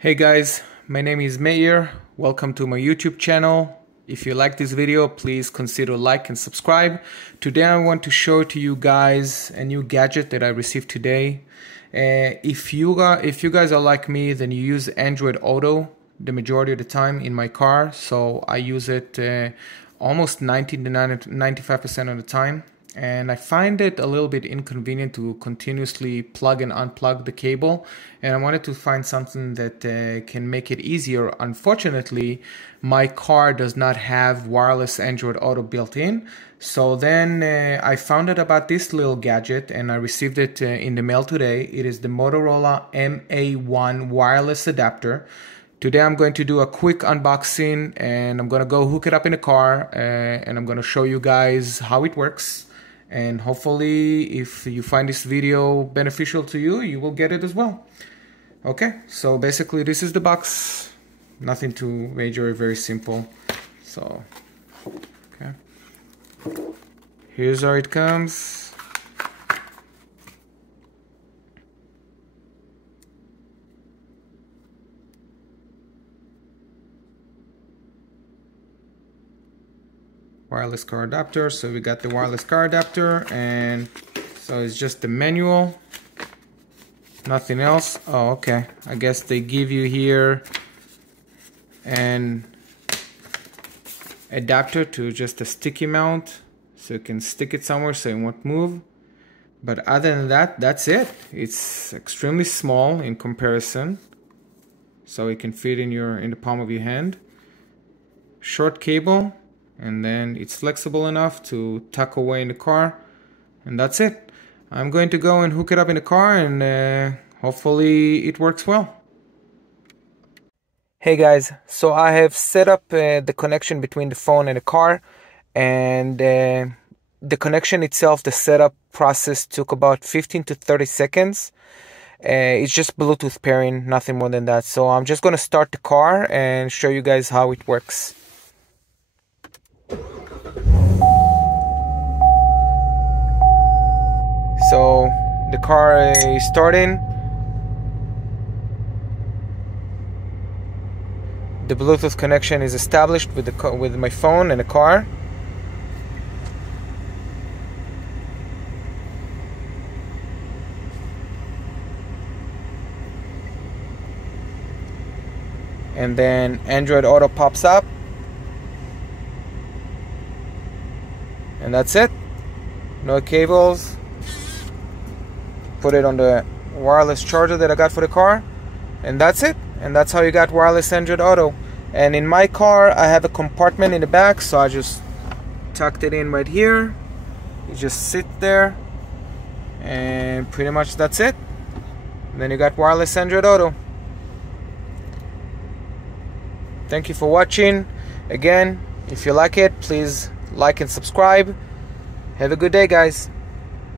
Hey guys, my name is Meir. Welcome to my YouTube channel. If you like this video, please consider like and subscribe. Today I want to show to you guys a new gadget that I received today. If you guys are like me, then you use Android Auto the majority of the time in my car. So I use it almost 90 to 95% of the time. And I find it a little bit inconvenient to continuously plug and unplug the cable, and I wanted to find something that can make it easier. Unfortunately, my car does not have wireless Android Auto built in, so then I found out about this little gadget and I received it in the mail today. It is the Motorola MA1 wireless adapter. Today I'm going to do a quick unboxing and I'm going to go hook it up in the car and I'm going to show you guys how it works. And hopefully, if you find this video beneficial to you, you will get it as well. Okay, so basically this is the box. Nothing too major, very simple. So, okay. Here's how it comes. Wireless car adapter. So we got the wireless car adapter, and so it's just the manual, nothing else. Oh, okay, I guess they give you here an adapter to just a sticky mount, so you can stick it somewhere so it won't move. But other than that, that's it. It's extremely small in comparison, so it can fit in the palm of your hand. Short cable, and then it's flexible enough to tuck away in the car, and that's it. I'm going to go and hook it up in the car, and hopefully it works well. Hey guys, so I have set up the connection between the phone and the car, and the connection itself, the setup process took about 15 to 30 seconds. It's just Bluetooth pairing, nothing more than that. So I'm just going to start the car and show you guys how it works. So the car is starting. The Bluetooth connection is established with my phone and the car. And then Android Auto pops up. And that's it. No cables. Put it on the wireless charger that I got for the car, and that's it. And that's how you got wireless Android Auto. And in my car I have a compartment in the back, so I just tucked it in right here. You just sit there, and pretty much that's it. And then you got wireless Android Auto. Thank you for watching. Again, if you like it, please like and subscribe. Have a good day, guys.